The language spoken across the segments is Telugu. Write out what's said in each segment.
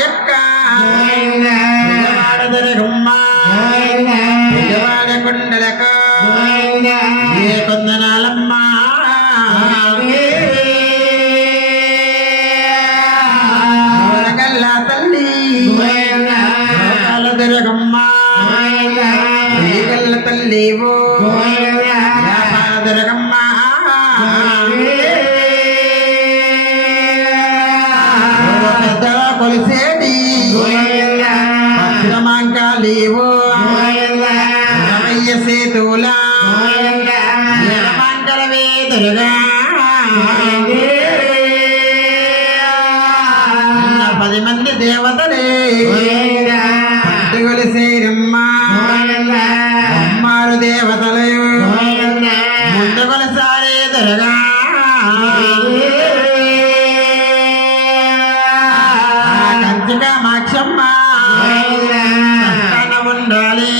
యొక్క వాడదరగమ్మ కొండలకు ఏ కొందనాలమ్మా గల్లా తల్లి దరగమ్మ గల్ల తల్లి దరగమ్మ కొలిసేటి మాంకాలేవో రమయ్య సేతుల మాంకలవే దొరగా 10 మంది దేవతలే కొలిసేరమ్మ అమ్మారు దేవతలు ముందు కొలిసారే దొరగా మాక్షమ్మ ఉండాలి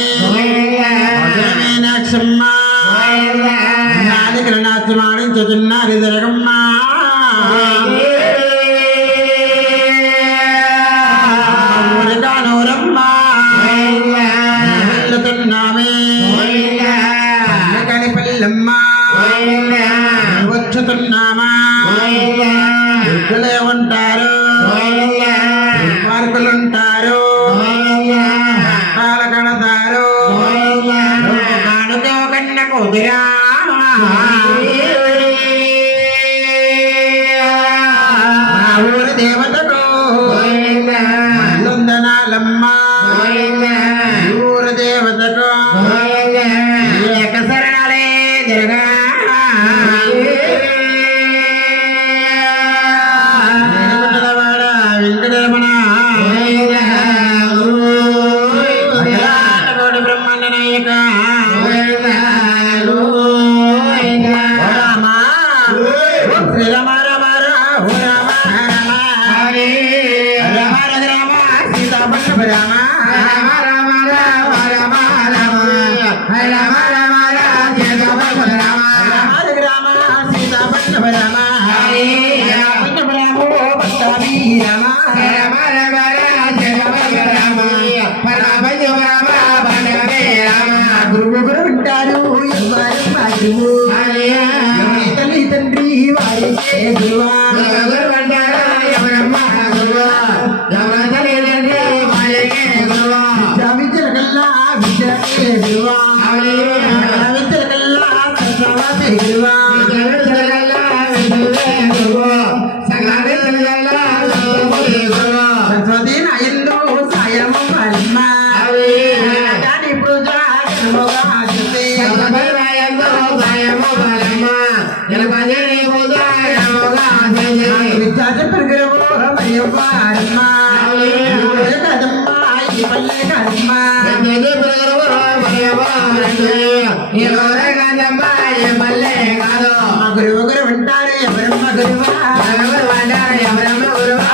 మీనాక్షమ్మ నాలుగు నాట్యమాడించుతున్నారు జరగమ్మ ఊరికానూరమ్మ వెళ్తున్నామే కనిపల్లమ్మ వచ్చుతున్నామా ఇక్కడే ఉంటారు పార్కులుంటారు కడతారు కానుకో కన్న కుదిరా ఊరి దేవతకు వందనాలమ్మ ఊరి దేవతకు ఏకశరణాలే జరగా వెంకటరమణ బ్రహ్మాండ నాయక శ్రీరామ రామ రామ రామ రామ రామ సీతాపట్ల రామ రామ రామ రామ రామ రామ రామ రామ సీతాపట్ల రామ రామ సీతాపట్ల రామ గురువు ఉంటారు తల్లి తండ్రి వారి విద్యల కల్లా విద్యలే గురువా విద్యల కల్లా గురువా సరస్వతి నాయందు సాయము అమ్మ గురువు ఉంటారు ఎవరమ్మ గురువా ఎవరమ్మ గురువా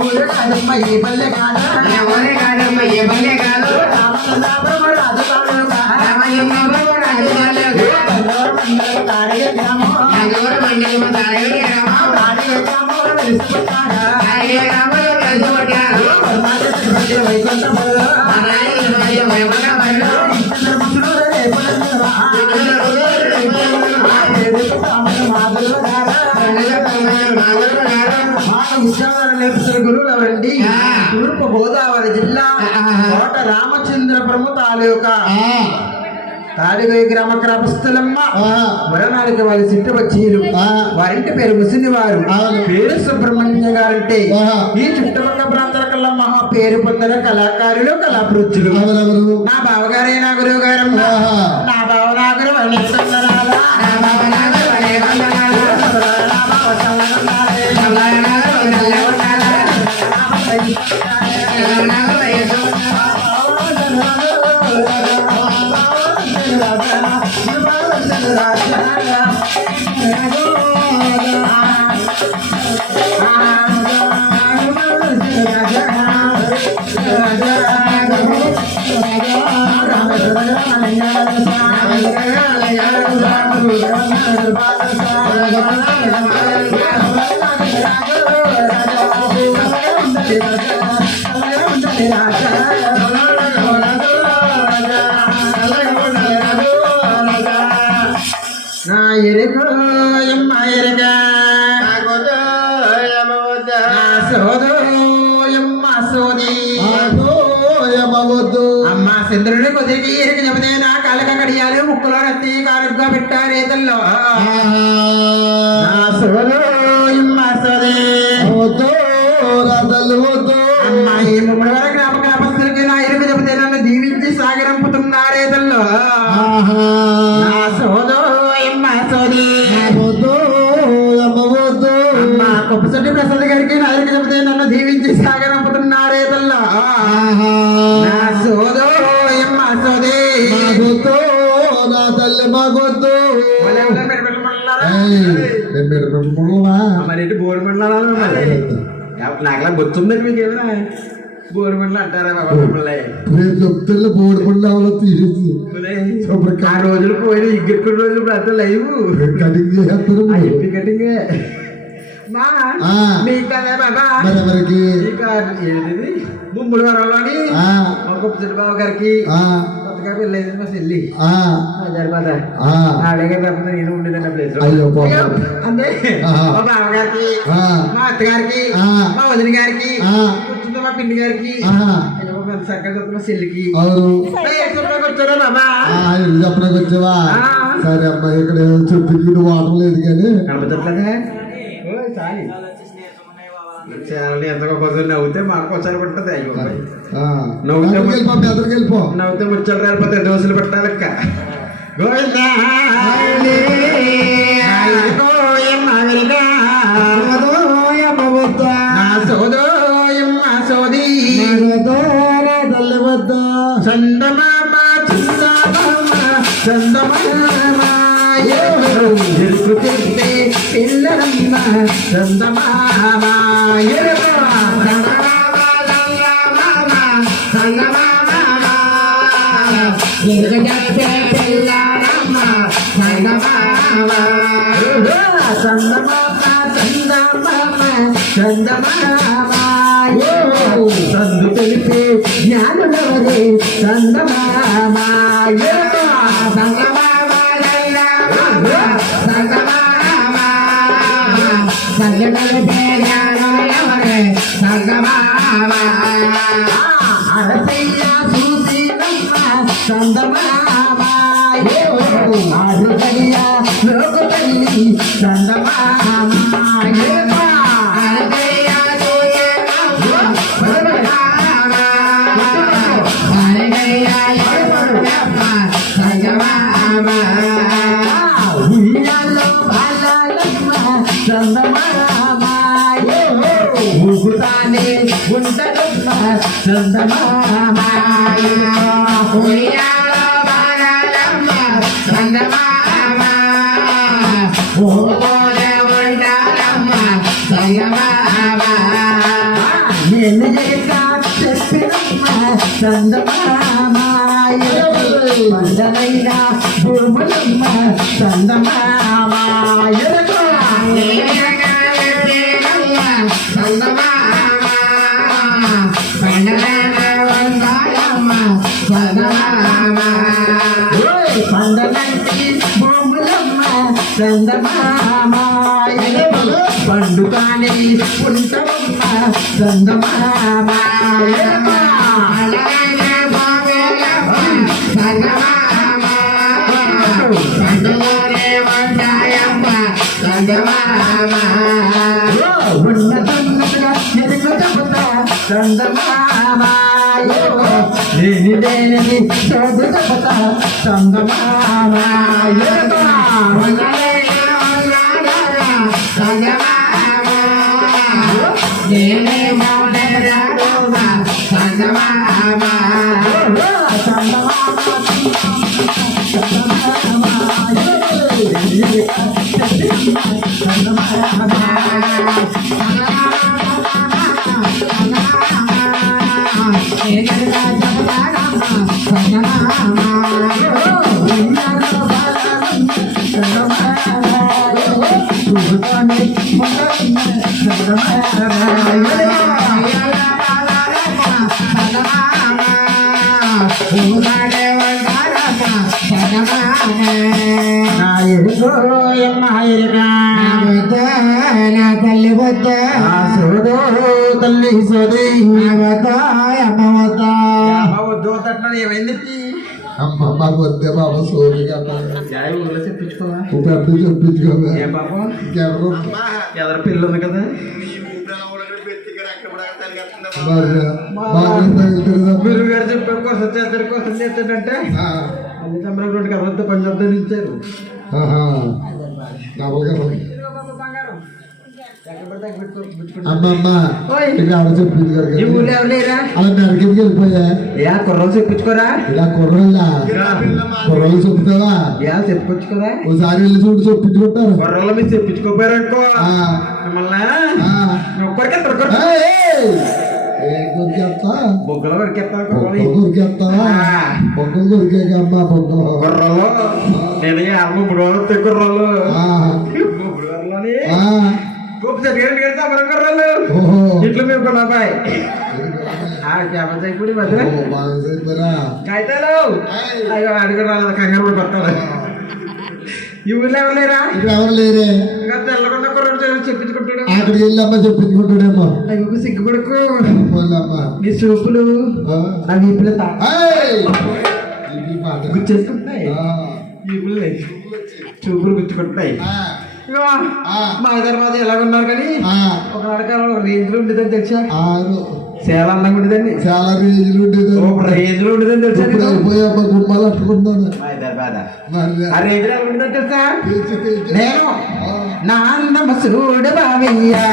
ఊరు కాదమ్మ ఏ పల్లె కాదు ఎవరే కాదమ్మ ఏ పల్లె కాదు గురువులండి తూర్పు గోదావరి జిల్లా కోట రామచంద్రపురము తాలూకా తాడిగోయి గ్రామ గ్రామస్తులమ్మ వరణాలకి వాళ్ళు సిట్టు వచ్చీరు వారింటి పేరు ముసిని వారు పేరు సుబ్రహ్మణ్య గారంటే ఈ చుట్టుపక్కల ప్రాంతాల కల్లా మహా పేరు పొందిన కళాకారులు కళాప్రచులు నా బావగారే నా గురువు గారు నా బావ నా గురువు రామ నా ఎరుకో ఎమ్మ ఎరుక నా సోదో ఎమ్మ సోది అమ్మ చంద్రుడి కొద్దికి ఎరుక చెబితే నా కాళ్ళక కడియాలు ముక్కులో కత్తి కాలుగా పెట్టారేతల్లో నా సోదో ఎమ్మ సోది అమ్మాయి ముమ్మడి వరకు గ్రామస్తులకి నా ఎరుక చెబితే నన్ను దీవించి సాగరంపుతున్నారేతల్లో నా సోదో ఎమ్మ సోది కొప్పసెట్టి ప్రసాద్ గారికి నా ఎరుక చెబితే నన్ను దీవించి సాగరంపుతున్నారే తల్లో నా సోదో ఎమ్మ సోది నా తల్లి మాకొద్దు మరి బోర్డు మండలాలు నాకులా గుర్తుందండి మీకు ఏమైనా బోర్డు మండలం అంటారా బాబా మిమ్మల్ని నేను చెప్తున్నా బోర్డు మండలంలో తీసి ఆ రోజులు పోయిన ఇగ్గొట్టుకున్న రోజులు ప్రతి లైవ్ కటింగ్ చేస్తారు కటింగ్ కదా బాబా ఎవరికి ముమ్మడి వరంలోని కొప్పచెట్టు బాబు గారికి కొత్తగా పెళ్ళైంది మా చెల్లి సరిపోతా ఆడగా తప్పదు నేను ఉండేదండి ప్లేస్ అంతే మా బావగారికి మా అత్తగారికి మా వదిన గారికి కూర్చుంది మా పిన్ని గారికి చక్కగా మా చెల్లికి వచ్చారా బాబా చెప్పడానికి వచ్చావా సరే అమ్మా ఇక్కడ చుట్టూ వాటర్ లేదు కానీ కనపడట్లేదా ఎంతగా కొంచెం నవ్వుతే మాకు వచ్చారు పడుతుంది నవ్వుతే ముచ్చాలు రాలిపోతే దోశలు పెట్టాలక్క చందమామ చందమామ ఎరుకు తింటే పిల్లరమ్మ చందమామ సందు తెలిపే జ్ఞానులవరే చందమామ అరసయ్య చూసి చందమామ ఆరుగడియా లోకు తల్లి చందమామ ఊగుతానే ఉండదమ్మ చందమామ చందమామ ఊగోనే ఉండాలమ్మ చందమామ నేను చెప్పినమ్మ చందమామ వందనైన భూములమ్మ చందమామ పండలంటి భూములమ్మ చందమామ పండుగానే ఉంటామమ్మ చందమామ ఉన్నతున్నట్టుగా ఎదుగు చెబుతా చందమామ లేని లేని చదువు చెబుతా చందమామ చందమామ తల్లి సోది అమ్మవత బాబు దోతట్ల ఏమైంది అమ్మ వద్దే బాబా సోది ఊళ్ళో చెప్పించుకోవా పెద్ద చెప్పించుకోవా ఏ పాపం ఇంకెవరు ఎదరు పిల్లలు ఉంది కదా గురువు గారు చెప్పారు కోసం చేస్తారు కోసం చేస్తాడంటే అన్ని తమ్ముడు రెండు కథలతో పంచాయతీ ఇచ్చారు అమ్మమ్మ ఇక్కడ ఆవిడ చెప్పింది ఈ ఊళ్ళో ఎవరు లేరా అలా నరకింది వెళ్ళిపోయా యా కుర్రలు చెప్పించుకోరా ఇలా కుర్రలు చెప్తావా యా చెప్పుకోవచ్చుకోరా ఒకసారి వెళ్ళి చూడు చెప్పించుకుంటారు కుర్రలు మీరు చెప్పించుకోపోయారు అనుకో మిమ్మల్ని కొరికెత్తారు కొరికేస్తా బొగ్గలు కొరికెత్తారు కొరికేస్తావా బొగ్గలు కొరికేక అమ్మా బొగ్గలు కుర్రలు నేను ముగ్గురు వస్తాయి కుర్రలు ముగ్గురు వరలోని గొప్ప చదివేంటి కదా అమర కుర్రలు ఇట్లా మేము కొన్న అబ్బాయి ఇప్పుడు మధ్య కాగితాలు అయ్యో అడుగు రాలేదు కంగారు కొత్తాడు ఈ ఊళ్ళో ఎవరు లేరా ఇక్కడ ఎవరు లేరే ఇంకా తెల్లకుండా కుర్రాడు చెప్పించుకుంటాడు అక్కడికి వెళ్ళి అమ్మ చెప్పించుకుంటాడేమో అయ్యో సిగ్గుపడుకు అమ్మా నీ చూపులు నా వీపులు గుచ్చేసుకుంటాయి చూపులు గుచ్చుకుంటాయి మా తర్వాత ఎలాగున్నారు కానీ ఒక నడక రేంజ్ లో ఉండేదని తెలుసా చాలా అందంగా ఉండేదండి చాలా రేంజ్లు ఉండేది రేంజ్ లో ఉండేదని తెలుసా అయిపోయామ్మా గుమ్మాలు అట్టుకుంటాను ఆ రేంజ్ లో ఉండేదని తెలుసా నేను నా అందమ చూడు బావయ్యా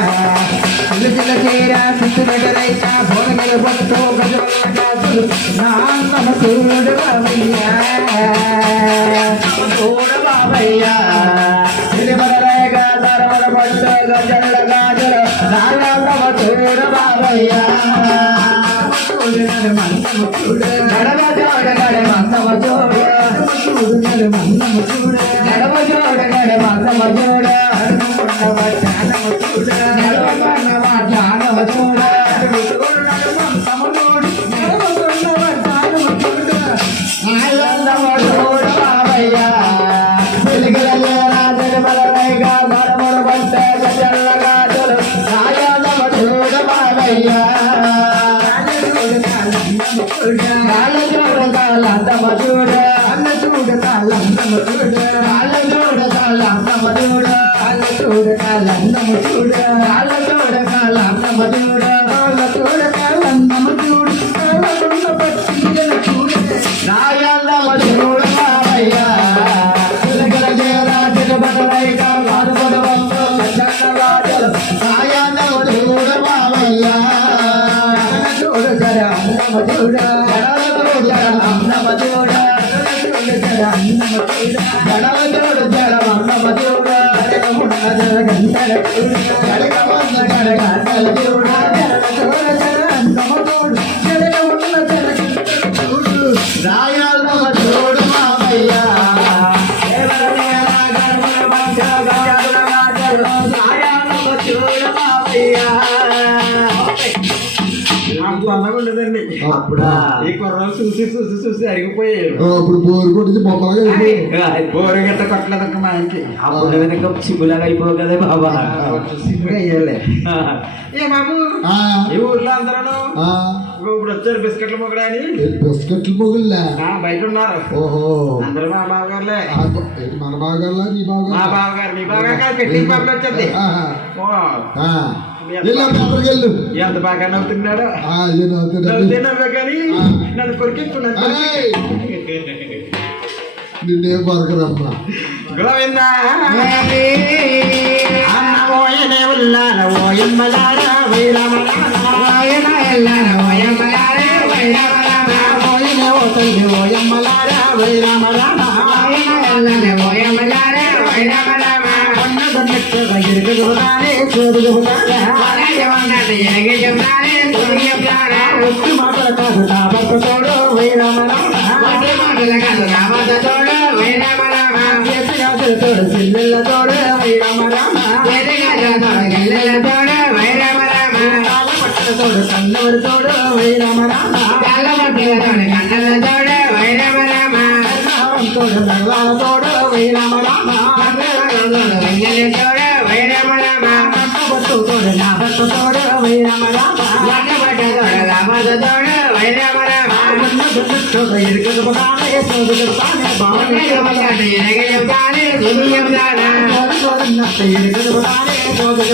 చిల్ల చేరా సిత్తు దగ్గరైత భోగల పట్టు గజవల నా అందమ చూడు బావయ్యా చూడు బావయ్యా సిరిమలరేగా దరవల పట్టు గజల గాజల నా అందమ చూడు బావయ్యా గడవ జోడ గడ మందమ చూడు గడవ జోడ గడ మందమ చూడు ఈ కుర్రలు చూసి చూసి చూసి అరిగిపోయారు. ఇప్పుడు బోరు కొట్టి బొమ్మలాగా బోరు గట్ట కొట్టలేదు మా ఇంటికి అప్పుడు విధంగా సిగ్గులాగా అయిపోవు కదా బాబా. సిగ్గుగా అయ్యాలే. ఏ బాబు ఈ ఊర్లో అందరూ ఇప్పుడు వచ్చారు బిస్కెట్ల మొగడా అని. బిస్కెట్ల మొగుళ్ళా బయట ఉన్నారు. ఓహో అందరూ మా బావగారులే. మన బావగారులా నీ బావగారు? మా బావగారు మీ బావగారు పెట్టి బాబులు వచ్చింది. ఎంత బాగా నవ్వుతున్నాడు. నవ్వే కానీ నన్ను కొరికిస్తున్నాడు. నిన్నేం కొరకరమ్మా. గోవిందా ఓయనే ఉల్లాల ఓయమ్మలార వైరమలార ఓయనే ఓ తల్లి ఓయమ్మలార వైరమలార తోడు లాభతో తోడు వైరామ రామ తోడు ఇరుకుడు బానే తోడు బానే బానే ఇరుకుడు బానే తోడు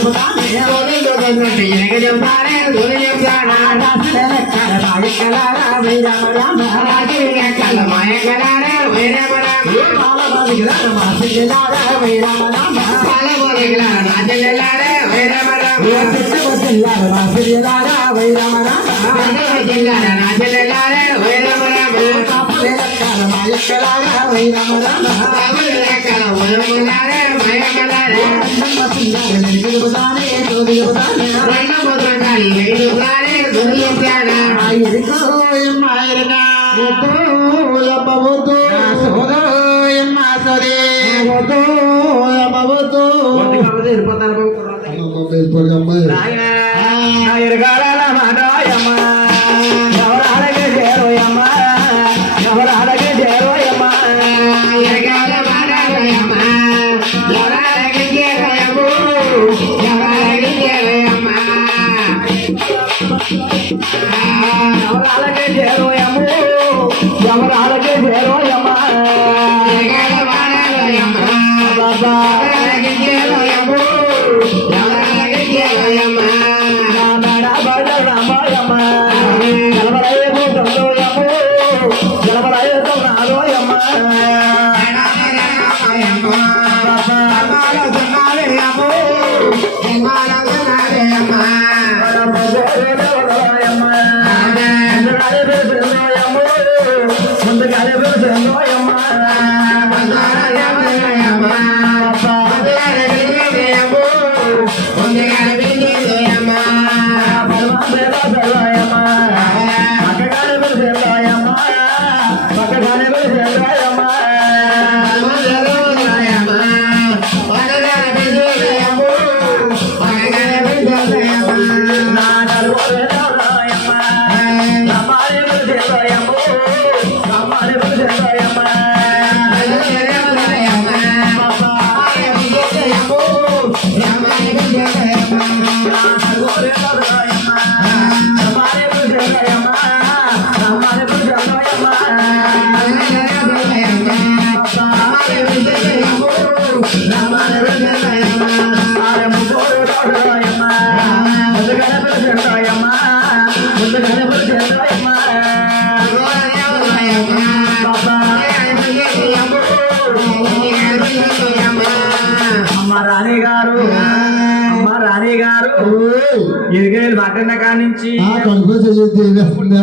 మాటన్న కానించి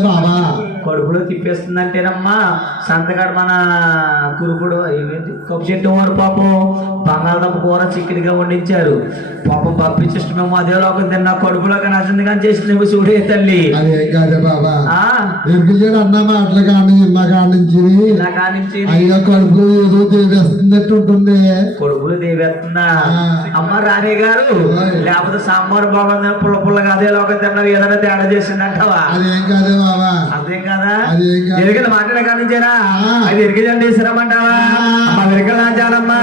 బాబా కడుపులో తిప్పేస్తుందంటేనమ్మా సంతకాడు మన కురుపుడు ఏమేంటి కప్పు చెట్టు వారు పాపం బంగాళదుంప కూర చికెన్గా వండించారు పాపం పంపించేస్తున్నాము అదే లోకం తిన్నా కడుపులోకి నచ్చింది కానీ చేసిన చూడే తల్లి అదేం కాదే బాబా అన్న మాటలు కానీ మా కానించి ఇలా కానించి అయ్యా కడుపులో ఏదో దేవేస్తున్నట్టు ఉంటుంది కడుపులో దేవేస్తుందా అమ్మ రాణి గారు లేకపోతే సాంబార్ బాగుంది పుల్ల పుల్లగా అదే లోకం తిన్నావు ఏదైనా తేడా చేసిందంటావా అదేం కాదే బాబా అదేం కదా అదేం కాదు ఎరికలు మాట్లాడే కానించేనా అది ఎరికలు చేసినామంటావా అమ్మ ఎరికలు నాచాలమ్మా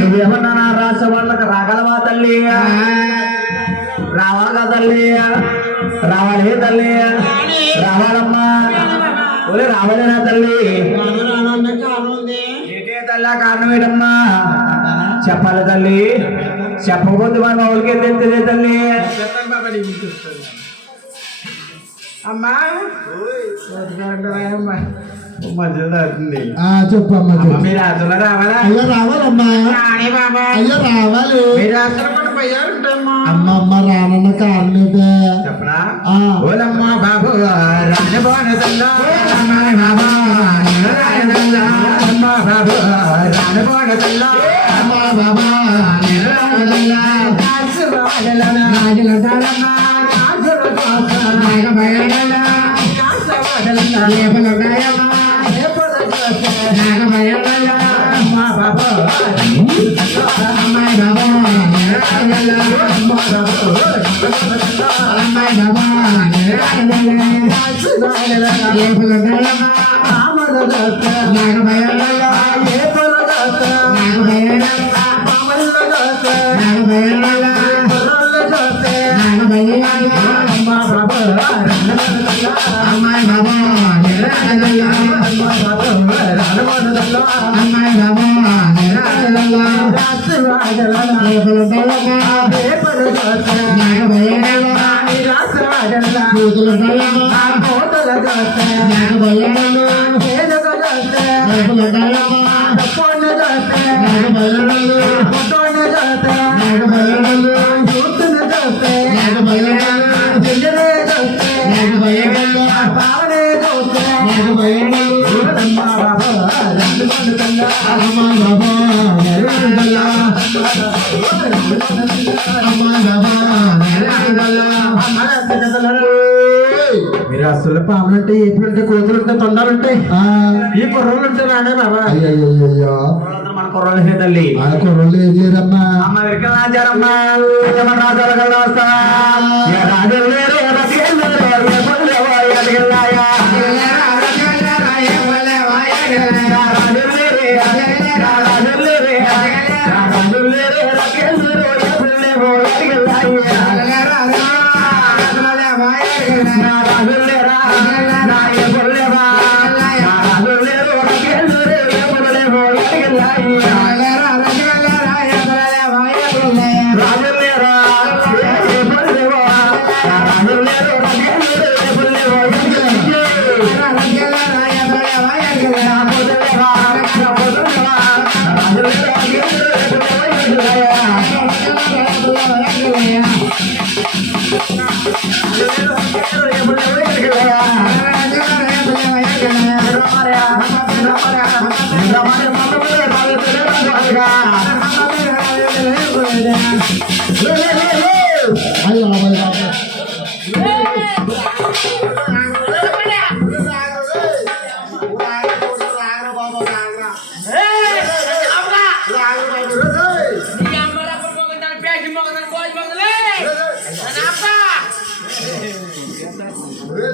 నువ్వేమన్నా రాసే వాళ్ళకి రాగలవా తల్లి రావాలా తల్లి రావాలే తల్లి రావాలమ్మా ఒరే రావాలేనా తల్లి ఏటే తల్లి కారణం ఏంటమ్మా చెప్పాలి తల్లి చెప్పకపోతే మన వాళ్ళకి తెలియదే తల్లి అమ్మా మధ్యలో అవుతుంది చెప్పమ్మా మీరు అసలు రావాలా అయ్యో రావాలమ్మా రాణి బాబా అయ్యో రావాలి మీరు అసలు కూడా పోయారుంటమ్మా అమ్మమ్మ రానన్న కారణలేదే చెప్పరా ఓలమ్మ బాబు రాని బాణదల్లా బాబా అమ్మ బాబు రాని బాణదల్లా అమ్మ బాబా మీరు అసలు పాములుంటే ఏపులుంటే కోతులుంటే తొండాలుంటాయి ఈ కుర్రలు ఉంటే రానే బాబా అయ్యయ్యో మన కుర్రలే తల్లి ఆ కుర్రోళ్ళు ఏం చేయరమ్మా అమ్మ వెనక రాజారమ్మ రాజాల కల్లా వస్తా రాజులు లేరు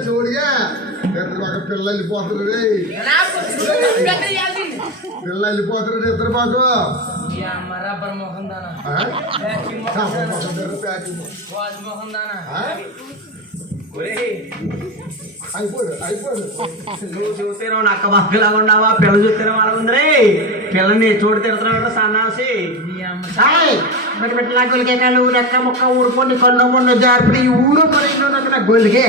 చూడిగా పిల్ల వెళ్ళిపోతారు పిల్ల వెళ్ళిపోతారు ఇద్దరు మాకు నువ్వు చూస్తేనే నక్క బాగా ఉన్నావా పిల్ల చూస్తేనే వాళ్ళ ఉంది పిల్లని చోటు తిడుతున్నావు సన్నాసి పెట్టిన గొలికే కాళ్ళు రెక్క ముక్క ఊరుకొని కొన్న మొన్న జారిపడి ఈ ఊరు పడిన గొలికే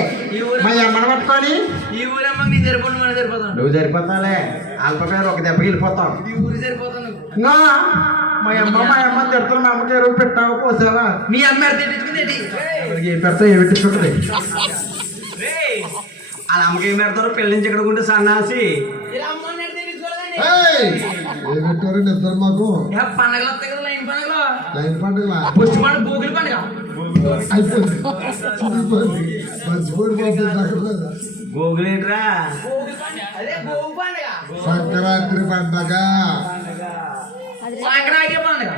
మా అమ్మని పట్టుకొని ఈ ఊరమ్మ నీ సరిపోను మన సరిపోతాం నువ్వు సరిపోతావులే అల్ప పేరు ఒక దెబ్బకి వెళ్ళిపోతాం ఈ ఊరు సరిపోతాను మా అమ్మ తిడతాను మా అమ్మకి ఎరువు పెట్టావు పోసావా మీ అమ్మ తిట్టించుకుంది ఏం పెడతావు ఏమి పెట్టించుకుంటుంది వాళ్ళ అమ్మకి ఏం పెడతారు పిల్లల నుంచి ఎక్కడ ఉంటే సన్నాసి ఏం పెట్టారు ఇద్దరు మాకు పండగలు వస్తాయి కదా లైన్ పండుగలు లైన్ పండుగ పుష్టి పండుగ భోగుల పండుగ అయిపోయింది మర్చిపోయి భోగులేట్రా సంక్రాంతి పండగ సంక్రాంతి పండుగ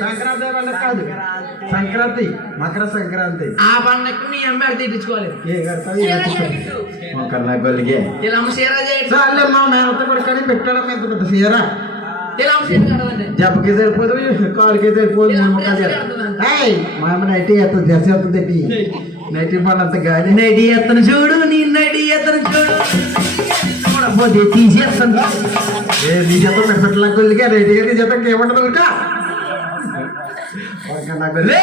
సంక్రాంతి పండుగ కాదు సంక్రాంతి మకర సంక్రాంతి ఆ పండుగకి మీ అమ్మ తిట్టించుకోవాలి ఏ గొల్లిగే ఇలా అమ్మ చీర చేయడం చాలే మా మేనత్త కొడుకని పెట్టడం ఎంత పెద్ద చీర ఇలా అమ్మ చీర కట్టదండి జబ్బకి సరిపోదు కాలుకి సరిపోదు ఇలా అమ్మ ముఖాలు చీర కట్టదండి మా అమ్మ నైటీ ఎత్తది జెర్సీ ఎత్తది నైటీ పడినంత గాలి నడి ఎత్తను చూడు నీ నడి ఎత్తను చూడు చూడపోతే తీసేస్తాను నీ చేత పెట్టలా కొద్దిగా నైటీగా నీ చేత ఏమంటది ఊరికా లే,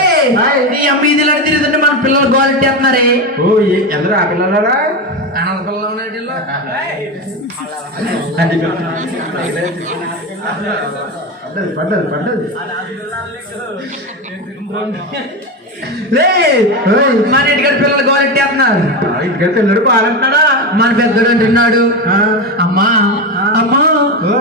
నీ అమ్మ ఇది ఇలా తిరుగుతుంటే మన పిల్లలు గోలెట్టి వేస్తున్నారే ఓ ఎందరూ ఆ పిల్లలారా అనాథ పిల్లలు ఉన్నాయి వీళ్ళు. పడ్డది పడ్డది లే, మన ఇంటికాడ పిల్లలు గోలెట్టి వేస్తున్నారు ఇంటికి పిల్లడు పాలంటున్నాడా మన పెద్దడు అంటున్నాడు అమ్మా అమ్మా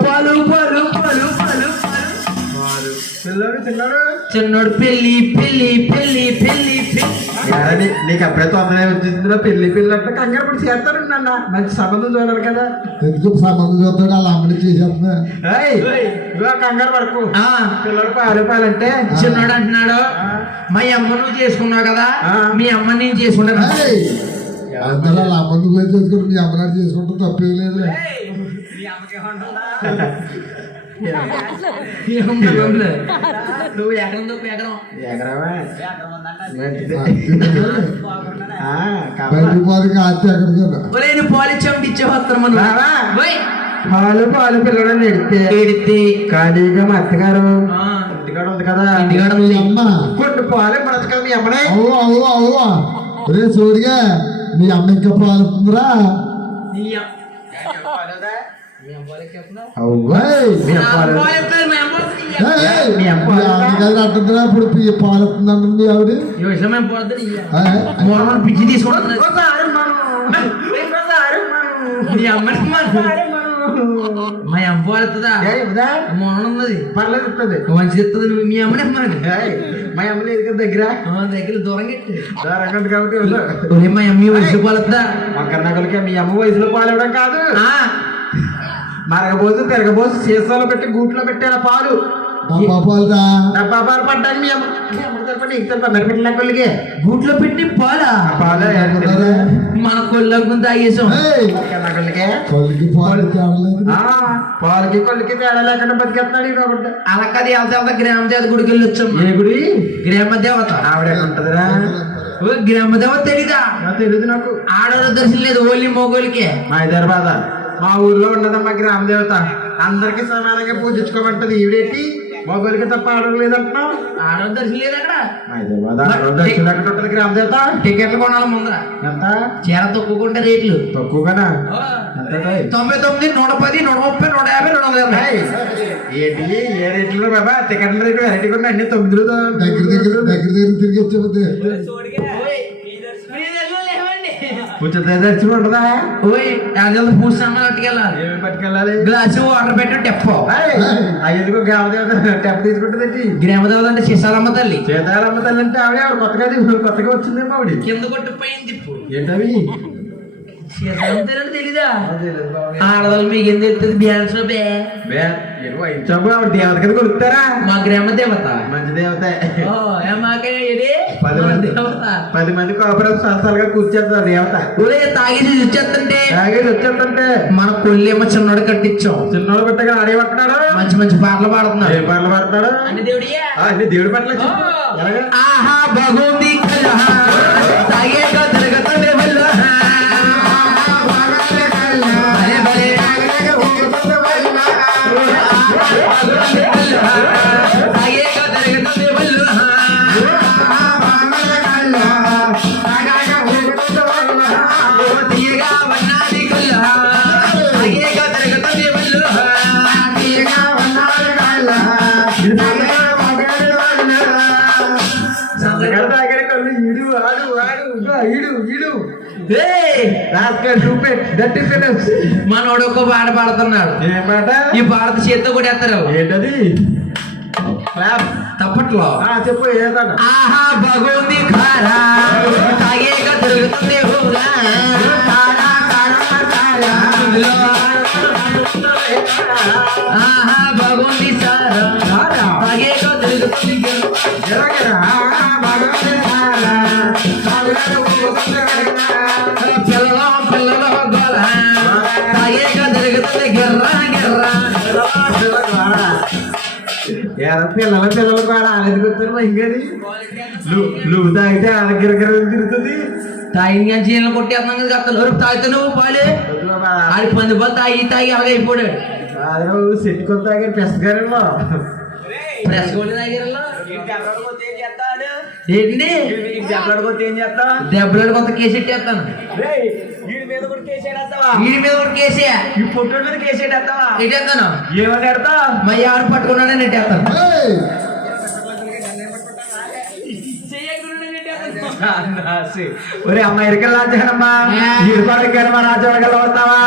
పాలు పాలు పాలు పాలు పిల్లడు చిన్నాడు చిన్నోడు పెళ్లి పెళ్లి పెళ్లి పెళ్లి పెళ్లి నీకు అప్పుడే తొందర వచ్చిందిలో పెళ్లి పిల్లలు అంటే కంగారు పడి చేస్తారండి అన్న మంచి సంబంధం చూడాలి కదా ఎందుకు సంబంధం చూస్తాడు వాళ్ళ అమ్మని చేసేస్తున్నా ఇదిగో కంగారు పడుకు పిల్లడు పాలంటే చిన్నోడు అంటున్నాడు మా అమ్మ నువ్వు చేసుకున్నావు కదా మీ అమ్మ నేను చేసుకుంటాను అందరూ వాళ్ళ అమ్మని నువ్వే చేసుకుంటూ మీ అమ్మనాడు చేసుకుంటూ తప్పేం లేదు నువ్వు ఎకరం ఎకరం బయటికి పోతే ఆర్తి ఎక్కడికి నువ్వు పాలు ఇచ్చావు ఇచ్చేవస్తారు పాలు పాలు పిల్లడని ఎడితే ఖాళీగా మా అత్తగారు ఇంటికాడ ఉంది కదా ఇంటికాడ ఉంది అమ్మ కొన్ని పాలు పడచ్చు కదా మీ అమ్మనే అవ్వ అవ్వ అవ్వ రే సూరిగా మీ అమ్మ ఇంకా పాలుతుందిరా అంటుందిరా ఇప్పుడు పాలుతుందండి మీ ఆవిడ పిచ్చి తీసుకుంటుంది మా అమ్మ పాలుతుందా మోనన్నది పర్లేదు ఇస్తుంది మంచిది ఇస్తుంది మీ అమ్మనే మనకి మా అమ్మ లేదు దగ్గర దగ్గర దూరంగా ఎట్టు. దూరంగా కాబట్టి ఒరే మా అమ్మ వయసు పాలుతుందా మా కన్నగలకి మీ అమ్మ వయసులో పాలు ఇవ్వడం కాదు మరగబోసు తిరగబోసు సీసాలో పెట్టి గూట్లో పెట్టాడు పాలు పాలుదా డబ్బా పాలు పడ్డాక మీ అమ్మ మెరపెట్టినకొల్లికి గూట్లో పెట్టి పాలా పాలు మన కొల్లంకుని తాగేసాం కన్నగలకి కొలికి పాలు తేడలేదు పాలకి కొల్లికి తేడా లేకుండా బతికేస్తున్నాడు ఇవ్వకుండా అలా కది వెళ్తే గ్రామ దేవత గుడికి వెళ్ళి వచ్చాం ఏ గుడి గ్రామ దేవత ఆవిడ ఉంటదిరా గ్రామ దేవత తెలీదా తెలియదు నాకు ఆడవాళ్ళ దర్శనం లేదు ఓన్లీ మోగోళ్ళకే మా హైదరాబాద్ మా ఊర్లో ఉన్నదమ్మా గ్రామ దేవత అందరికి సమానంగా పూజించుకోమంటది ఈవిడేంటి మొగోలికి తప్ప ఆడలేదంటున్నావు ఆడవాళ్ళ దర్శనం లేదు అక్కడ హైదరాబాద్ గ్రామ దేవత టికెట్లు కొనాలి ముందర ఎంత చీర తొక్కుకుంటే రేట్లు తక్కువగానా 99 110 130 150 220 ఏంటి ఏ రేట్లో బాబా టికెట్ల రేటు వెరైటీ కూడా అన్ని 9 దగ్గర దగ్గర తిరిగి వచ్చేపోతే ఉచిత దర్శనం ఉంటుందా పూసామని అట్టుకెళ్ళాలి ఏమి పట్టుకెళ్ళాలి గ్లాసు వాటర్ పెట్టు టెప్పో ఎందుకు గ్రామ దేవత టెప్ తీసుకుంటుంది గ్రామ దేవత అంటే సీసాలమ్మ తల్లి సీతారామ తల్లి అంటే ఆవిడ కొత్తగా వచ్చిందేమో ఆవిడ కింద కొట్టు పైన తిప్పు ఏంటవి సీతారామ తల్లి అంటే తెలీదా ఆడవాళ్ళు మీకు ఏం తెలుస్తుంది బ్యాన్స్ లో ఆవిడ దేవత కింద కొలుస్తారా మా గ్రామ దేవత మంచి దేవత మాకే 10 మంది కోపరం సంవత్సరాలుగా కూర్చేస్తారు దేవత తాగేసి వచ్చేస్తుంటే వచ్చేస్తుంటే మన కొల్లేమో చిన్నోడు కట్టించాం చిన్నోడు పెట్టగా ఆడేమంటున్నాడు మంచి మంచి పాటలు పాడుతున్నాడు ఏ పాటలు పాడుతున్నాడు అన్ని దేవుడియా అన్ని దేవుడి పట్ల ఆహా భగవంతి తాగే తిరగతుండే వాళ్ళు మనోడు ఒక పాట పాడుతున్నాడు ఏం పాట ఈ పాట చేత్తో కూడా ఎత్తారు ఏంటది తప్పట్లో చెప్పు ఏదా ఆహా భగవంతి ఖారా తాగేక తిరుగుతుంది ఆహా భగవంతి సారా తాగేక తిరుగుతుంది పిల్లల పిల్లల గోల తాగేక తిరుగుతుంది గిర్రా గిర్రా పిల్లలు కూడా ఆలెందుకు వచ్చారు ఇంకేది నువ్వు తాగితే ఆలగిరగిర తిరుగుతుంది. తాగి జీలను కొట్టేస్తున్నాం కదా అత్తలు తాగితే నువ్వు పాలే ఆడి 10 పాలు తాగి తాగి అలాగే అయిపోయాడు. సెట్ కొత్త తాగారు పెసగారులో ప్రెస్ కొట్టి తాగిరల్లో ఏంటి దెబ్బలాడు కొంత కేసు ఎట్టేస్తాను. వీడి మీద కూడా కేసే ఈ ఫోటో మీద కేసేటేస్తావా? ఎట్టేస్తాను ఏమని ఎడతా? మా ఆవిడ పట్టుకున్నాడని ఎట్టేస్తాను. ఒరే అమ్మ ఎరికల్ రాజానమ్మా ఇరుకోడికమ్మా రాజాడగల వస్తావా?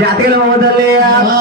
జాతికలు మొదలే అమ్మ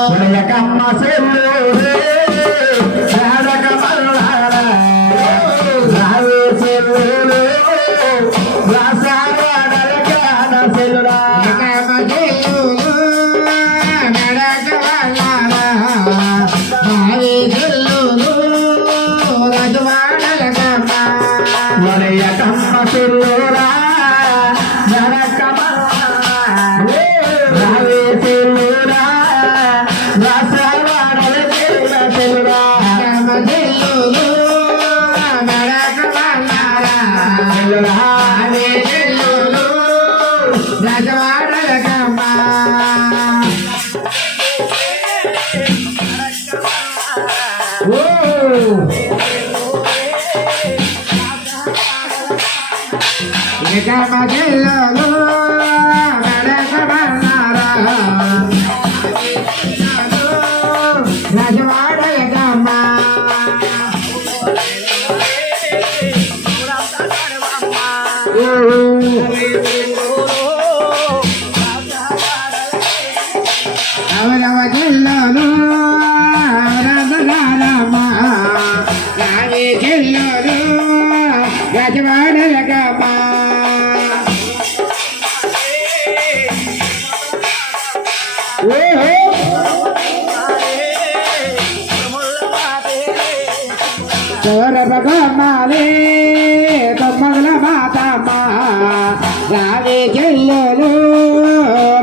మాలే తొమ్మగల మాతమ్మ రావే చెల్లెలు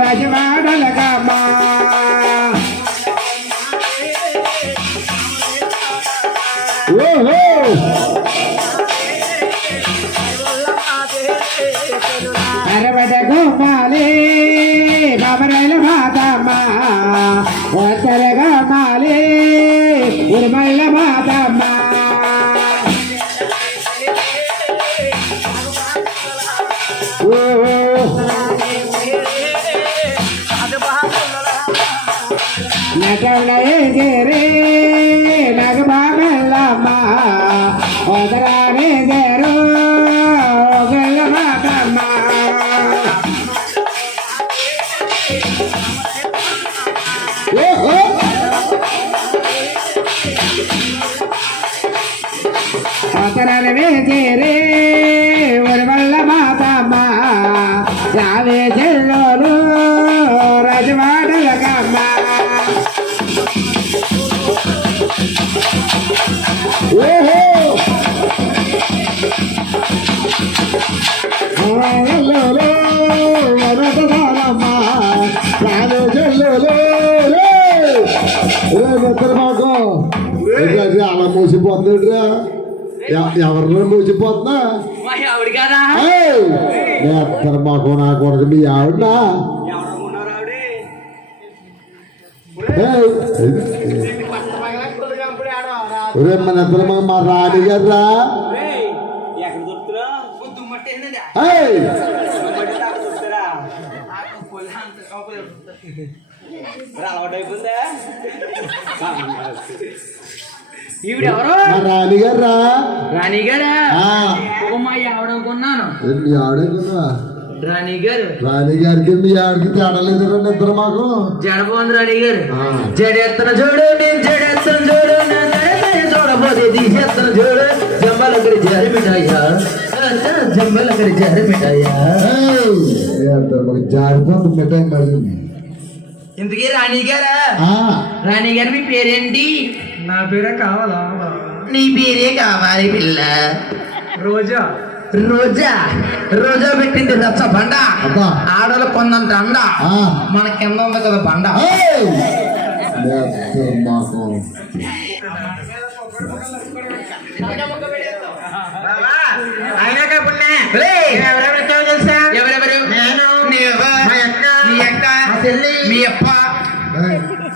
రాజవాడలకమ్మ. అరవటకు మాలే కమరైల మాతమ్మ ఒత్తరగా మాలే ఉరుమల్ల మాతమ్మ. నటనయే చేరే నగ బాగల్లమ్మ ఒదరానే చేరు ఒగల్ల మాతమ్మ. ఒదరానే చేరే ఒరవల్ల మాతమ్మ రావే చెల్లోలు రాజవాడలకమ్మ. అలా మూసిపోతుందిరా ఎవరిలో మూసిపోతున్నా మాకు నా కొరకు మీ ఆవిడనా మన ఇద్దరు మా రాణి గారా ఈవిడెవరో రాణిగారా రాణిగారా మా ఆవిడనుకున్నాను. ఆవిడనుకున్నా రాణి గారు రాణి గారికి మీ ఆవిడకి తేడలేదు ఇద్దరు మాకు జడబోంది రాణి గారు. జడెత్తన చూడు నేను జడెత్తన చూడు చూడబోతే తీసేత్తన చూడు జంబలకరి జారిమిటాయా జంబలకరి జారిమిటాయా జారిపోతుంది మిఠాయి మరి. ఇంతకీ రాణి గారా? రాణి గారు మీ పేరేంటి? నా పేరే కావాలా? నీ పేరే కావాలి పిల్ల. రోజా రోజా రోజా పెట్టింది రచ్చ బండ ఆడలు కొందంత అండ మన కింద ఉంది కదా బండ. బాబా, అయినా కాకుండా ఎవరెవరు వచ్చావో తెలుసా? ఎవరెవరు? నేను, నీవు, మా అక్క, మీ అక్క, మా చెల్లి. మీ అప్ప.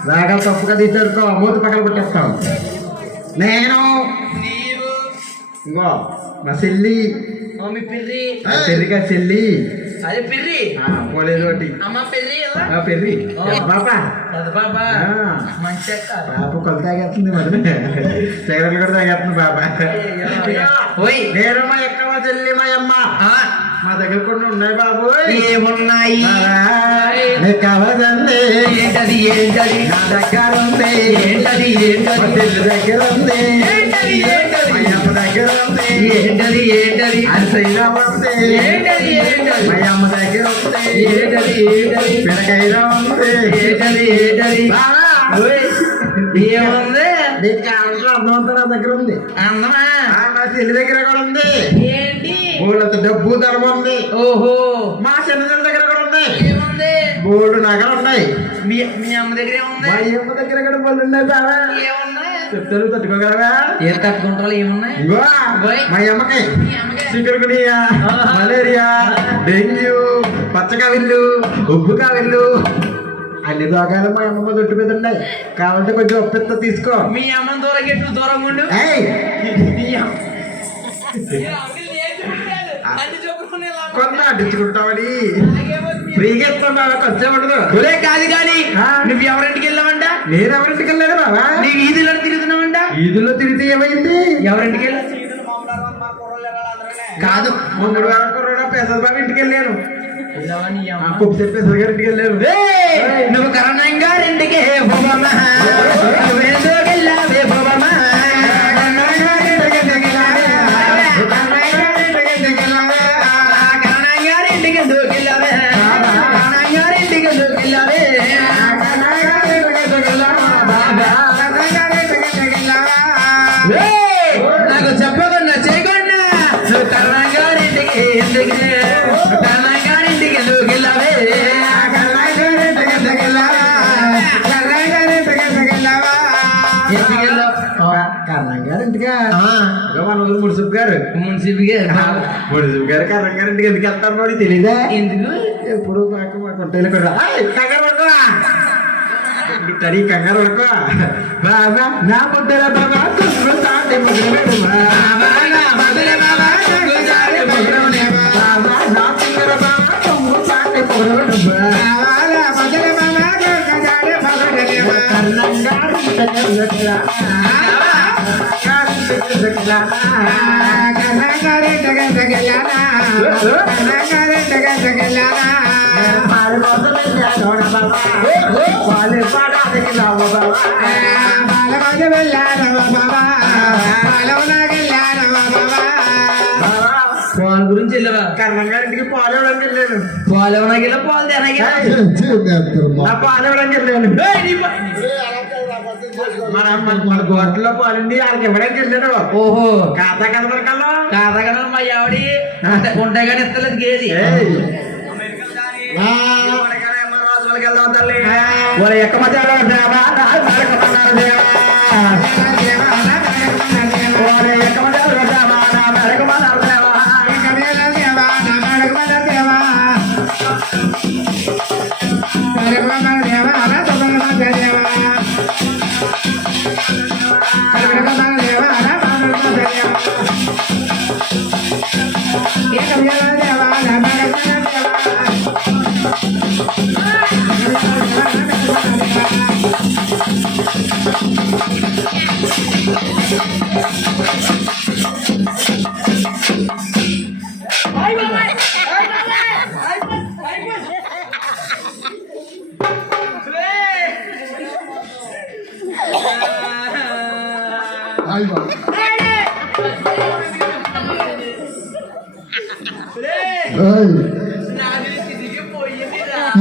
బాగా తప్పుగా తీసేడుకో, మూతి పక్కన కొట్టేస్తాం. నేను నీవు, ఇంకో మా చెల్లి, మీ పిర్రి. ఆ చెల్లిగా చెల్లి. అదే పిర్రి. పోలేదు ఒకటి. అమ్మ పిర్రి ఎలా? పెర్రి ఓ. పాప పెద్ద బాబా ఆ. మంచి అక్క. పాప కొలు తాగేస్తుంది మరి సిగరెట్లు కూడా తాగేస్తుంది బాబా. ఓయ్ నేను మా అక్క మా చెల్లి మా అమ్మ ఆ, మా దగ్గర కొన్ని ఉన్నాయి బాబు. ఏమున్నాయి? నీకు కావాలండి ఏంటది ఏంటది? నా దగ్గర ఉంది. ఏంటది మా ఏంటది? చెల్లి దగ్గర ఉంది. ఏంటది ఏంటది? మా అమ్మ దగ్గర ఉంది. ఏంటది ఏంటది? అరిసైనా ఉంది. ఏంటది ఏంటది? మా అమ్మ దగ్గర ఉంది. ఏంటది ఏంటది? పిడకైనా ఉంది. ఏంటది ఏంటది? బావా, ఓయ్ ఏముంది? నీకు కావాల్సిన అర్థం నా దగ్గర ఉంది. అందమా? మా చెల్లి దగ్గర కూడా ఉంది. ఏంటి? బోళ్ళంత డబ్బు ధర్మం ఉంది. ఓహో మా చిన్నతల్లి దగ్గర కూడా ఉన్నాయి. ఏముంది? బోర్డు నగలు ఉన్నాయి. మీ మీ అమ్మ దగ్గర ఏముంది? మా అమ్మ దగ్గర కూడా బోళ్ళు ఉన్నాయి బావా. ఏమున్నాయి? చెప్తాను తట్టుకోగలవా? ఏం తట్టుకుంటారు ఏమున్నాయి? ఇంకో ఓయ్. మా అమ్మకి మీ అమ్మకి చికెన్గునియా, మలేరియా, డెంగ్యూ, పచ్చకావిల్లు, ఉప్పు కావిల్లు అన్ని రోగాలు మా అమ్మమ్మ దొట్టు మీద ఉన్నాయి. కావాలంటే కొంచెం ఒప్పిస్తా తీసుకో. మీ అమ్మని దూరం ఎట్టు దూరం ఉండు. ఏయ్, మీ అమ్మ అన్ని చెప్పుకునే కొంత అడ్డించుకుంటామని ఫ్రీగా ఇస్తాం బాబా, కొంచెం ఉండదు. ఒరే కాదు కానీ ఆ. నువ్వు ఎవరింటికి వెళ్ళావంట? నేను ఎవరింటికి వెళ్ళాను బాబా? నీ వీధిలో తిరుగుతున్నావంట? ఈదుల్లో తిరిగితే ఏమైంది? ఎవరింటికి వెళ్ళా? కాదు ముందు పెసర బాబు ఇంటికి వెళ్ళాను. వెళ్ళావా నీ అమ్మ? కుప్సెట్ పెసర గారి ఇంటికి వెళ్ళాను. ఏయ్, నువ్వు కరణంగా రెండుకే పోవమ్మా. నువ్వేందో వెళ్ళావే పోవమ్మా. కరణంగా రెండుకి ఎందుకు వెళ్ళావే? కరణంగా రెండుకి ఎందుకు వెళ్ళావే? ఏయ్, నాకు చెప్పకుండా చేయకుండా నువ్వు కరణంగారింటికి ఎందుకు కరణంగారింటికి ఎందుకు వెళ్ళావే? ఎందుకు వెళ్ళావు? కరణం గారు ఇంటికా మన ఊరు మున్సిపల్ గారు మున్సిపల్ గారు. మున్సిపల్ గారు కరణం గారు ఇంటికి ఎందుకు వెళ్తారు మరి తెలీదా? ఎందుకు? ఎప్పుడు మాకు మా కొట్టేలు కూడా కంగారు పడుకో తడి కంగారు పడుకో బాబా నా పుట్టెల బాబా తాటి బాబా నా మధుర బాబా గుజారి ముగ్గురునే బాబా నా పిల్లల బాబా తాటి పాలు గురించి వెళ్ళవా? కర్ణం గారింటికి పాలు ఇవ్వడానికి వెళ్ళాను. పాలు ఎవరికెళ్ళా పాలు తినగా నా పాలు ఇవ్వడానికి వెళ్ళాను. మన గోట్లో పాలండి వాళ్ళకి ఇవ్వడానికి వెళ్ళాను. ఓహో ఖాతా కదా మన కల్లో కాదా కదా మా ఆవిడి ఉంటాయి కానీ ఇస్తలేదు గేది. వెళ్దాం తల్లి. వాళ్ళ ఎక్క మధ్య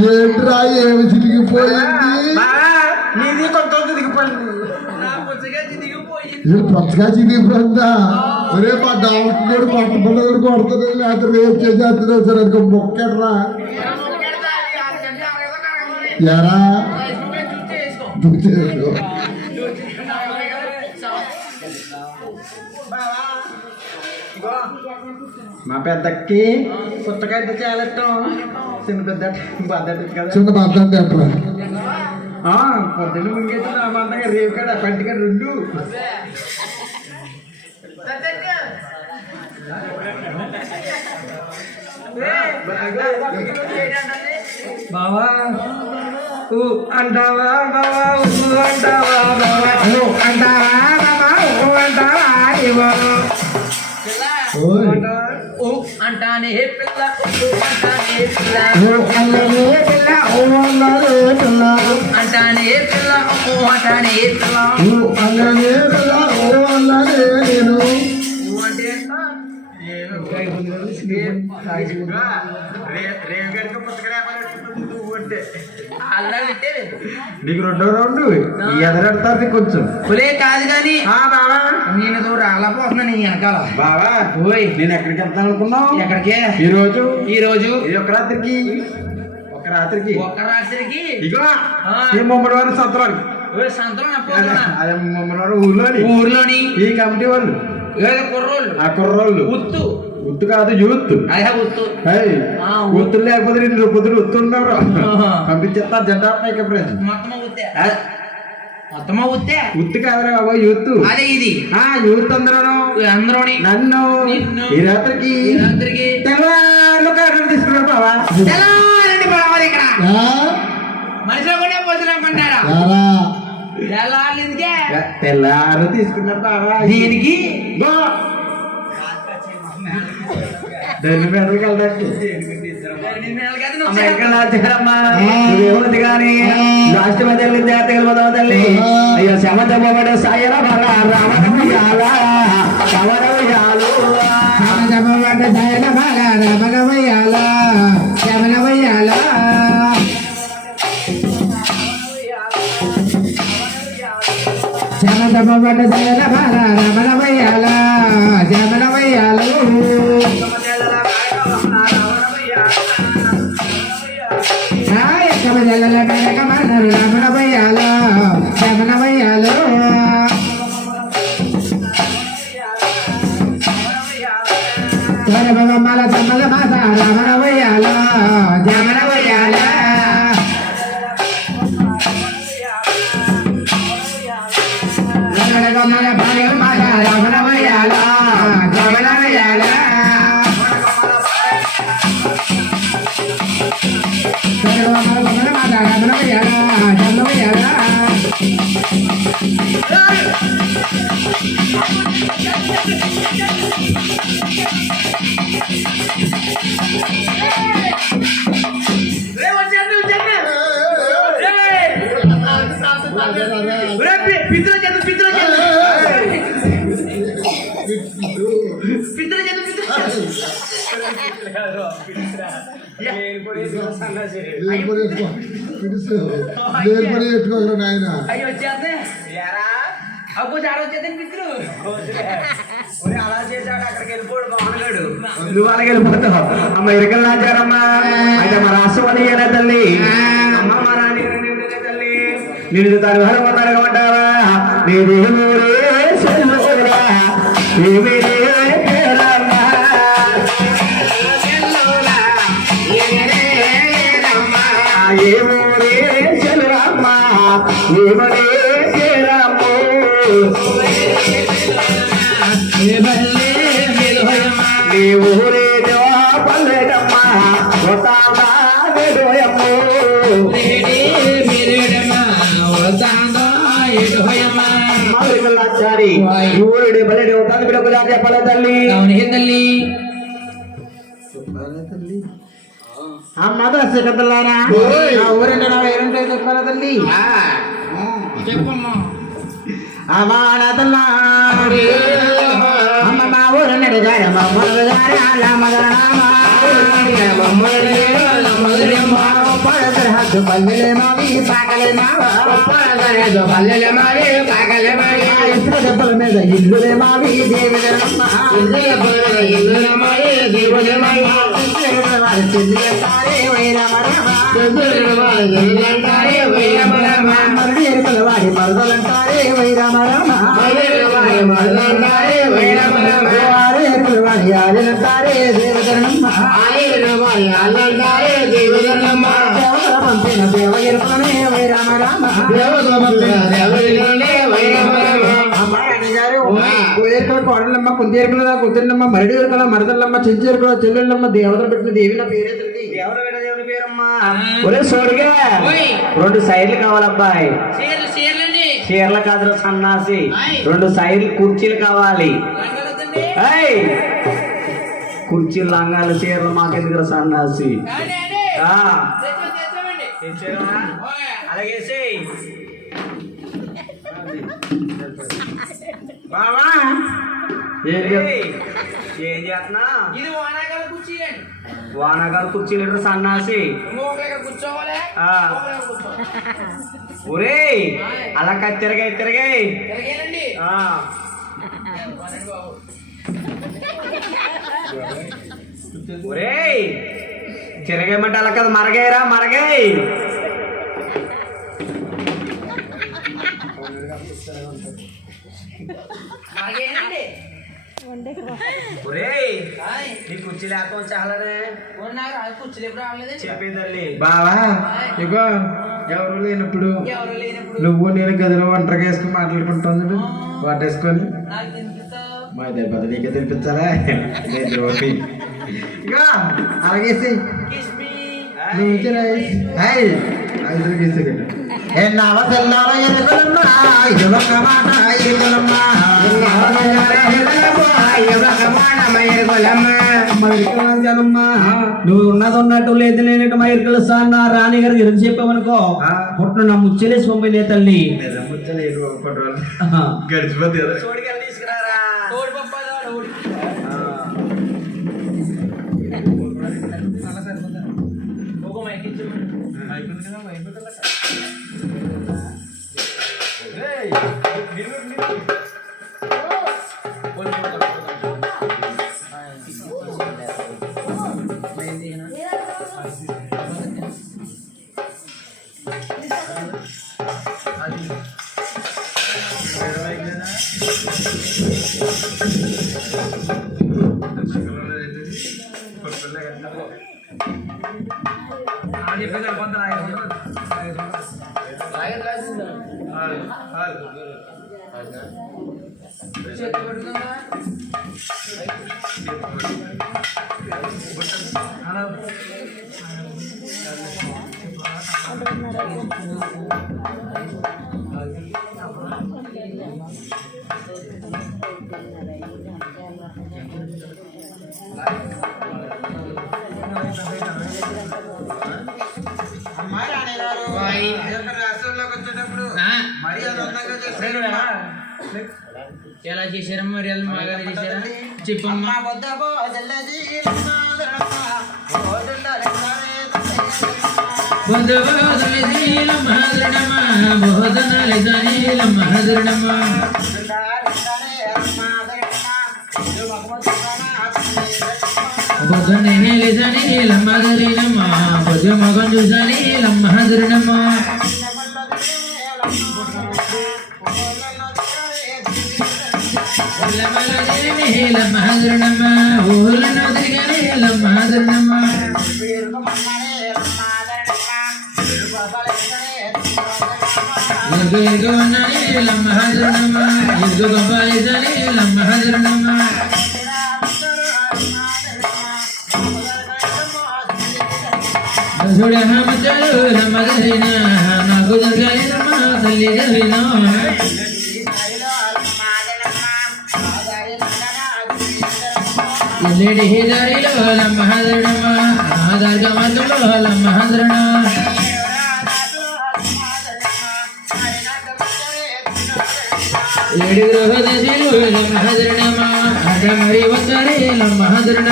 ఏంట్రా ఏమి చిరిగిపోయింది? నీది కొంత దిగిపోయింది. ఇది పచ్చగా చిరిగిపోయిందా? ఒరే మా డాక్టర్ పట్టబడి కొడుతుంది లేకపోతే రేపు చేసేస్తున్నా సరే అనుకో మొక్కడ్రా ఎరా మా పెద్దకి పుస్తకాయ చాలా ఇష్టం. చిన్న పెద్ద బాధ కదా. చిన్న బాధ అంటే ఎట్లా పొద్దున్న ముంగేసి రామంతగా రేవు కాడ పంటిగా రెండు. బావా అంటావా బావా అంటావా బావా అంటావా బావా అంటావా అంటానే పిల్ల అంటానే పిల్ల అంటానే పిల్ల అంటానే పిల్ల నీకు రెండో రౌండ్ ఎదరెడతారు కొంచెం పులే కాదు కానీ బావా నేను రాలేకపోతున్నా నీ వెనకాల బావా ఓయ్ నేను ఎక్కడికి వెళ్తాను అనుకున్నావు? ఎక్కడికే ఈ రోజు ఒక రాత్రికి ఇగో ఈ ముమ్మడివారి సంతలోని సంతలో అదే ముమ్మడివారి ఊర్లోని ఈ కమిటీ వాళ్ళు కుర్రోళ్ళు ఆ కుర్రోళ్ళు ఉత్తు కాదు యూత్ ఉత్తు లేకపోతే రెండు పొద్దులు ఉత్తున్నారు పంపించేస్తా జెండా ప్రైజ్ మొత్తం ఉత్తు కాదురా బాబా యూత్ అదే ఇది యూత్ అందరూ నన్ను ఈ రాత్రికి తెల్లవారు కారణం తీసుకున్నారు బాబా. తెల్లారండి పడవాలి ఇక్కడ మనిషిలో కూడా పోతున్నాం కొంటారా తెల్లారు ఎందుకే తెల్లారు తీసుకున్నారు బాబా. దీనికి నువ్వేముంది కానీ లాస్ట్ మధ్యలో జాతకలు పోతావు తల్లి. అయ్యో శమంత పోబడే సాయల రామరమయ్యాలా కవరవయ్యాలు రమగమయ్యాలా శమనమయ్యాలా శమనమయ్యాల రమణమయ్యాలా శమనమయ్యాలు రమణమయ్యాలా శమనమయ్యాలు మల తమ్మల మాత రమణమయ్యాలా శమనమయ్యాలా మన భార్య మాత రమణమయ్యాలా శమనమయ్యాలా పెట్టుకోగలరు నాయన అయ్యో వచ్చేస్తే అబ్బు చాలా వచ్చేది పిత్రు అలా చేశాడు అక్కడికి వెళ్ళిపోడు బాగున్నాడు నువ్వు అలాగే వెళ్ళిపోతావు. అమ్మ ఇరకలు నాచారమ్మా అయితే మా రాష్ట్రం ఏనా తల్లి అమ్మ మా రాణి తల్లి నేను తాను హరమంటారా నీదే చెల్లురా ఏమోరే చెల్లురమ్మా ఏమరే చేరమ్మో నీ ఊరే పల్లెటమ్మా ఊరుడే బల్లెడే అవుతాను బిడ్డకు చెప్పాలి తల్లి తల్లి అమ్మ దర్శకతలారా ఊరంటే నా ఏరంటే చెప్పాలా తల్లి చెప్పమ్మా అమ్మ మా ఊరన్నడు గారమ్మ పల్లెలే మావి పాకలే మావల మీద ఇల్లులే మావి దేవులే చెల్లింటారే వాడి మరదలంటారే వైరామరామ వాడి ఆలినంటారే దేవధరణమ్మ పంపిన దేవగిరిపలనే వైరామరామ కోడలమ్మ కుందేరుకుల కుదిరినమ్మ మరడి ఎరుకల మరదల్లమ్మ చెంచేరుకుల చెల్లెళ్ళమ్మ దేవతలు పెట్టిన దేవిన పేరే తల్లి ఎవరు పెట్ట దేవుని పేరమ్మా ఒరే సోడిగా 2 సైడ్లు కావాలబ్బాయి చీరలు కాదు సన్నాసి 2 సైడ్లు కుర్చీలు కావాలి కుర్చీలు లంగాలు చీరలు మాకెందుకు సన్నాసి అలాగే బావా ఏం చేస్తున్నా ఇది వానాకాల కుర్చీలండి వానగారు కుర్చీలు సన్నాసి కూర్చోవాలి ఒరే అలా తిరగాయి తిరగేనండి ఒరే తిరగేమంటే అలా కదా మరగాయరా మరగాయి ఒరే నీ కుర్చీ లేకపోతే చాలానే కుర్చీలు ఎప్పుడు రావట్లేదు చెప్పేదండి బావా ఇగో ఎవరు లేనప్పుడు నువ్వు నేను గదిలో ఒంటరిగా వేసుకుని మాట్లాడుకుంటాను వాటేసుకొని మా దెబ్బ నీకే తెలిపించాలా ఇగో అలాగేసి నువ్వు ఉన్నది ఉన్నట్టు లేదు లేనట్టు మా ఇరుకలు సార్ నా రాణి గారికి ఎదురు చెప్పావనుకో పుట్టిన నా ముచ్చలేసి పంపిలే తల్లి గడిచిపోతే తీసుకురారా ఎలా చేశారమ్మా మరి బాగా చేశారా చెప్పమ్మా మగం చూసాలి లమ్మహదరణమ్మా లమ్మహదరణమ్మా ఊళ్ళను తిరిగాలి లమ్మహదరణమ్మా ఎరుగు ఉన్నాలి లమ్మహదరణమ్మా ఎరుగు గొప్పలిసాలి లమ్మహదరణమ్మా చూడమచలు లమ్మదరినా నాకు దొరకలేదమ్మా తల్లి దరినా ఎల్లడి దారిలో లమ్మహదరణమ్మా ఆధార్గ మార్గంలో లమ్మహదరణ ఏడు గృహ దశలు లమ్మహదరణమ్మా అట మరి వచ్చారే లమ్మహదరణ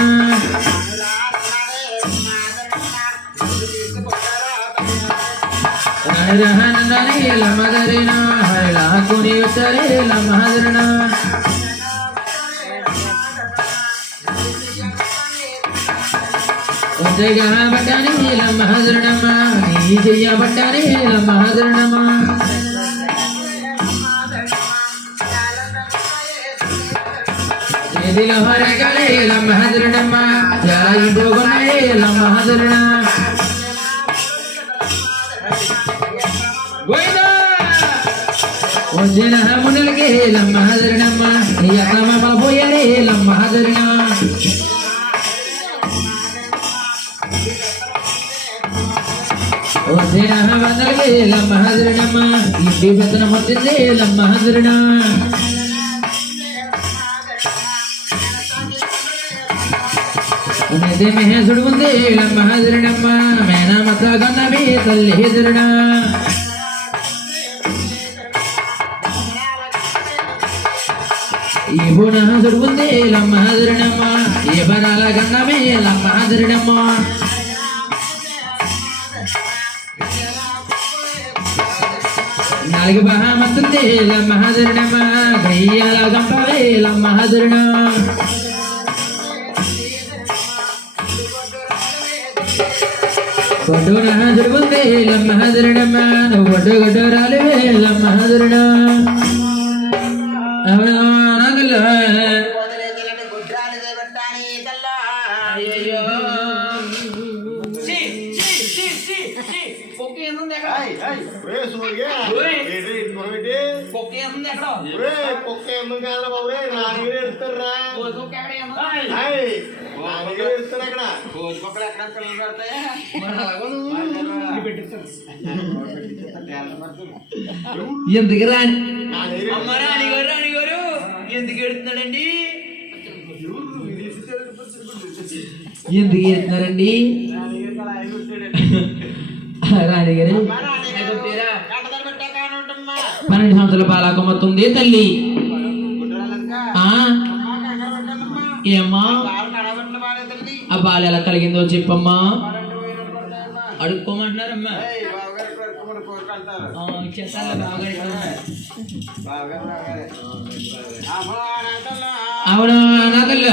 రహనని లమ్మదరణ హైలాకుని వచ్చారే లమ్మహదరణ బట్టాని మహాజరణమ్మ నీ చెయ్య బట్టాని మహాజరణమ్మ చేతిలో హరకలే మహాజరణమ్మ జాయి పోగొన్నాయే మహాజరణ గోయిదా వచ్చిన మునలకే మహాజరణమ్మ నీ అక్రమ పోయలే మహాజరణ వచ్చిన వందలకే మహాజరణమ్మ ఇంటి పెత్తనం వచ్చింది మహాజరణ ఉన్నదే మహేశుడు ఉంది మహాజరణమ్మ మేనా మత గన్నవి తల్లి హెజరణ ఈ బుణహసుడు ఉంది మహాజరణమ్మ ఏ బరాల గన్నవి మహాజరణమ్మ నాలుగు బహామస్తుంది మహాజరణమ్మ గయ్యాల గంపవే మహాజరణ గొడ్డు జరుగుంది మహాజరణమ్మ నువ్వు గొడ్డు గొడ్డు రాలివే మహాజరణ అవునా నాగల్ల గుడ్రాలు చేపట్టాని తల్లా అయ్యో పొక్కి ఎంత ఉంది ఎక్కడ పొక్కి ఎంత ఉంది ఎక్కడ కోసుకొక్కలు ఎక్కడ పిల్లలు పెడతాయా ఎందుకు రాని అమ్మ రాణిగారు ఎందుకు ఎడుతున్నాడండి ఎందుకు చేస్తున్నారండి రాణిగారు 12 సంవత్సరాల పాలకొమ్మతుంది తల్లి ఏమ్మా ఆ బాలు ఎలా కలిగిందో చెప్పమ్మా అడుక్కోమంటున్నారమ్మా అవునా నాగల్ల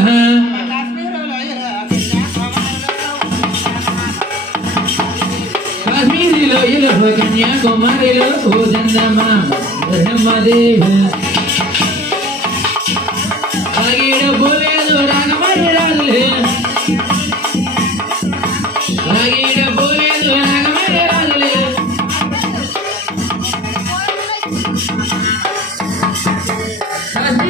కాశ్మీరిలో కన్యాకుమారిలో ఓ చందమా